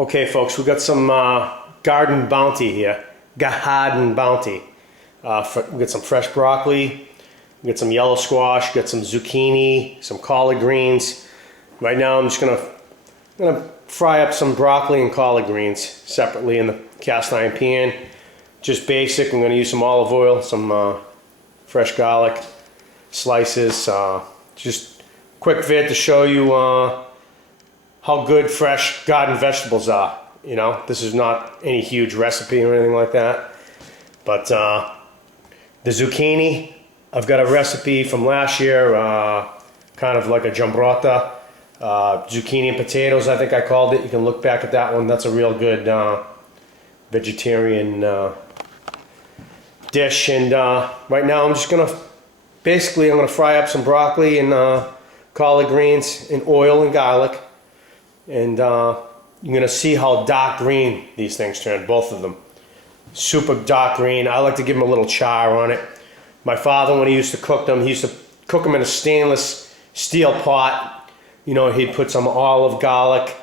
Okay, folks, we got some garden bounty here. Garden bounty. We got some fresh broccoli, we got some yellow squash, got some zucchini, some collard greens. Right now, I'm just gonna fry up some broccoli and collard greens separately in the cast iron pan. Just basic. I'm gonna use some olive oil, some fresh garlic slices. Just quick vid to show you how good fresh garden vegetables are. You know, this is not any huge recipe or anything like that. But the zucchini, I've got a recipe from last year, kind of like a jambrota, zucchini and potatoes, I think I called it. You can look back at that one. That's a real good vegetarian dish. And right now I'm just gonna, basically I'm gonna fry up some broccoli and collard greens in oil and garlic. And you're gonna see how dark green these things turn, both of them. Super dark green. I like to give them a little char on it. My father, when he used to cook them, he used to cook them in a stainless steel pot. You know, he'd put some olive garlic.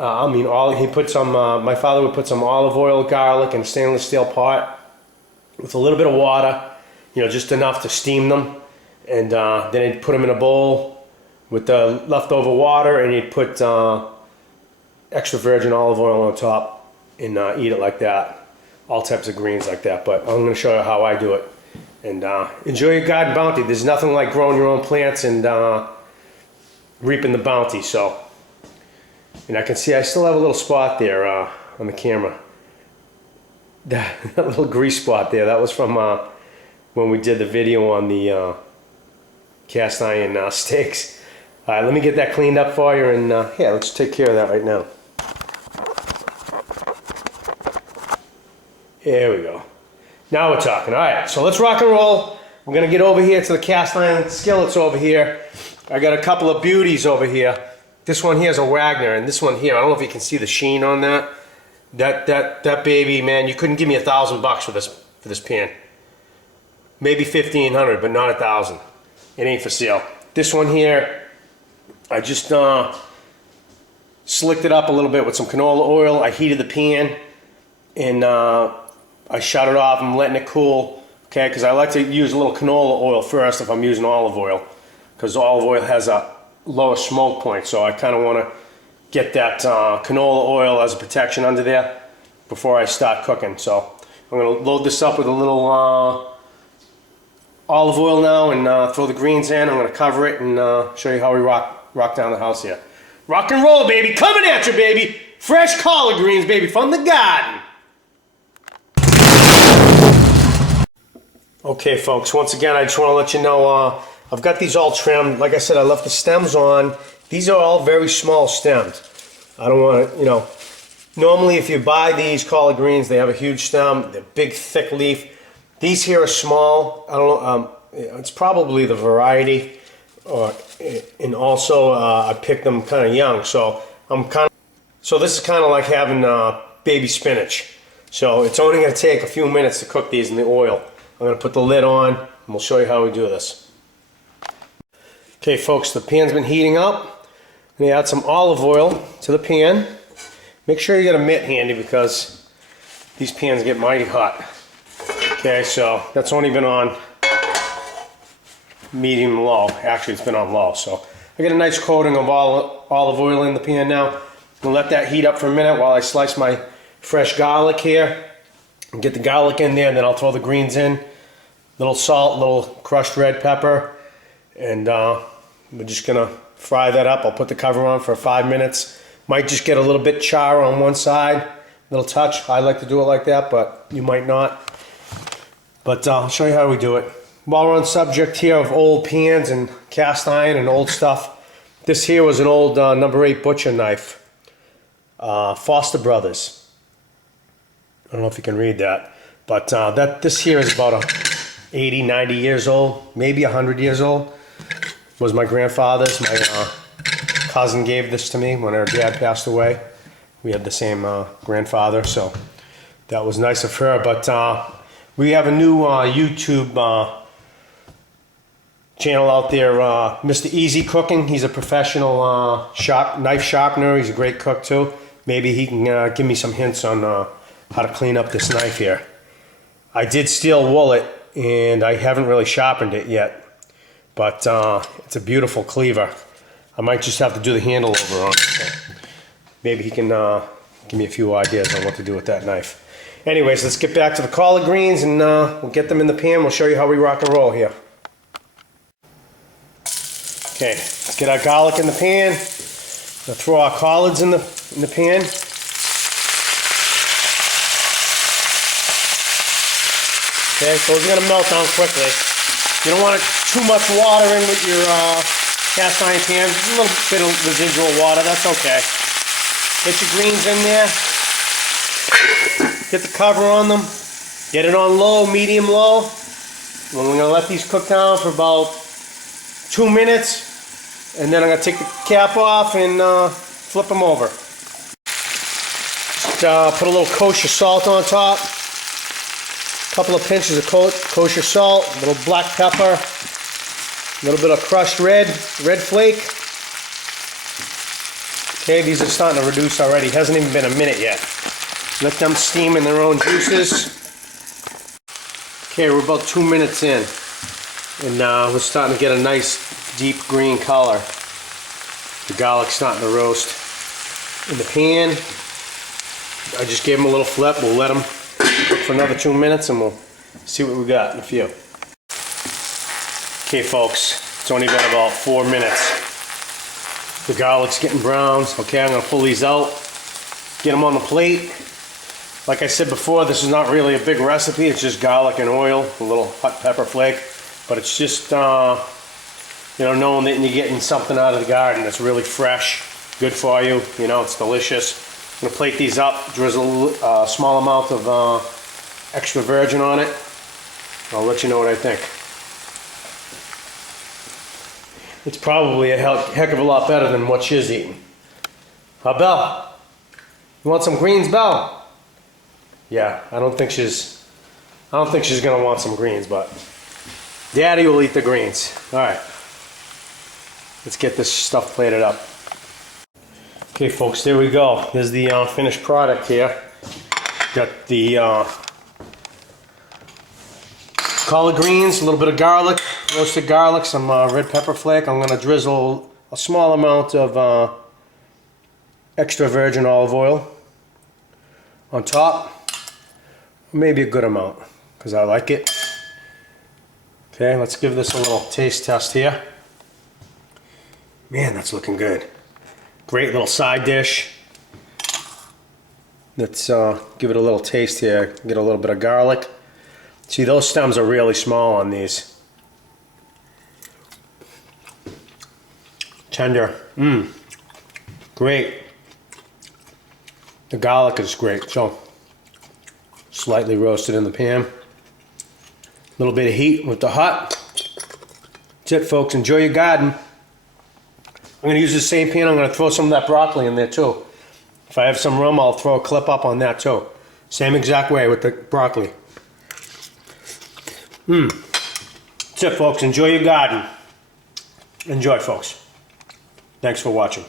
My father would put some olive oil, garlic in a stainless steel pot with a little bit of water, you know, just enough to steam them. And then he'd put them in a bowl with the leftover water, and he'd put extra virgin olive oil on top and eat it like that. All types of greens like that, but I'm gonna show you how I do it. And enjoy your garden bounty. There's nothing like growing your own plants and reaping the bounty. So, and I can see I still have a little spot there on the camera. That little grease spot there, that was from when we did the video on the cast iron steaks. All right, let me get that cleaned up for you, and yeah, let's take care of that right now. There we go. Now we're talking. All right, so let's rock and roll. We're gonna get over here to the cast iron skillets over here. I got a couple of beauties over here. This one here is a Wagner, and this one here, I don't know if you can see the sheen on that. That baby, man, you couldn't give me $1,000 for this pan. Maybe 1,500, but not 1,000. It ain't for sale. This one here, I just slicked it up a little bit with some canola oil. I heated the pan, and I shut it off. I'm letting it cool, okay? Because I like to use a little canola oil first if I'm using olive oil, because olive oil has a lower smoke point. So I kind of want to get that canola oil as a protection under there before I start cooking. So I'm going to load this up with a little olive oil now and throw the greens in. I'm going to cover it and show you how we rock down the house here. Rock and roll, baby. Coming at you, baby. Fresh collard greens, baby, from the garden. Okay, folks, once again, I just want to let you know, I've got these all trimmed. Like I said, I left the stems on. These are all very small stemmed. I don't want to, you know, normally if you buy these collard greens, they have a huge stem. They're big, thick leaf. These here are small. I don't know, it's probably the variety. And also, I picked them kind of young. So this is kind of like having baby spinach. So it's only going to take a few minutes to cook these in the oil. I'm going to put the lid on, and we'll show you how we do this. Okay, folks, the pan's been heating up. I'm going to add some olive oil to the pan. Make sure you get a mitt handy because these pans get mighty hot. Okay, so that's only been on medium low. Actually, it's been on low. So I get a nice coating of olive oil in the pan now. I'm going to let that heat up for a minute while I slice my fresh garlic here. And get the garlic in there, and then I'll throw the greens in. Little salt, little crushed red pepper, and we're just gonna fry that up. I'll put the cover on for 5 minutes. Might just get a little bit char on one side, little touch. I like to do it like that, but you might not. But I'll show you how we do it. While we're on subject here of old pans and cast iron and old stuff, this here was an old number 8 butcher knife, Foster Brothers. I don't know if you can read that, but this here is about 80, 90 years old, maybe 100 years old. It was my grandfather's. My cousin gave this to me when her dad passed away. We had the same grandfather, so that was nice of her. But we have a new YouTube channel out there, Mr. Easy Cooking. He's a professional knife sharpener. He's a great cook too. Maybe he can give me some hints on how to clean up this knife here. I did steel wool it, and I haven't really sharpened it yet, but it's a beautiful cleaver. I might just have to do the handle over on it. So maybe he can give me a few ideas on what to do with that knife. Anyways, let's get back to the collard greens, and we'll get them in the pan. We'll show you how we rock and roll here. Okay, let's get our garlic in the pan. We'll throw our collards in the pan. Okay, so those are going to melt down quickly. You don't want too much water in with your cast iron pan. Just a little bit of residual water, that's okay. Get your greens in there. Get the cover on them. Get it on low, medium low. And we're going to let these cook down for about 2 minutes. And then I'm going to take the cap off and flip them over. Just put a little kosher salt on top. A couple of pinches of kosher salt, a little black pepper, a little bit of crushed red flake. Okay, these are starting to reduce already. It hasn't even been a minute yet. Let them steam in their own juices. Okay, we're about 2 minutes in, and we're starting to get a nice deep green color. The garlic's starting to roast in the pan. I just gave them a little flip. We'll let them cook for another 2 minutes, and we'll see what we got in a few. Okay, folks, it's only been about 4 minutes. The garlic's getting browned. Okay, I'm going to pull these out, get them on the plate. Like I said before, this is not really a big recipe. It's just garlic and oil, a little hot pepper flake. But it's just, you know, knowing that you're getting something out of the garden that's really fresh, good for you. You know, it's delicious. I'm going to plate these up, drizzle a small amount of extra virgin on it. I'll let you know what I think. It's probably a heck of a lot better than what she's eating. Belle? You want some greens, Belle? Yeah, I don't think she's gonna want some greens, but Daddy will eat the greens. All right, let's get this stuff plated up. Okay, folks, there we go. There's the finished product here. Got the collard greens, a little bit of garlic, roasted garlic, some red pepper flake. I'm gonna drizzle a small amount of extra virgin olive oil on top. Maybe a good amount, because I like it. Okay, let's give this a little taste test here. Man, that's looking good. Great little side dish. Let's give it a little taste here. Get a little bit of garlic. See, those stems are really small on these. Tender. Great. The garlic is great. So, slightly roasted in the pan. A little bit of heat with the hot. That's it, folks. Enjoy your garden. I'm going to use the same pan. I'm going to throw some of that broccoli in there too. If I have some room, I'll throw a clip up on that too. Same exact way with the broccoli. That's it, folks. Enjoy your garden. Enjoy, folks. Thanks for watching.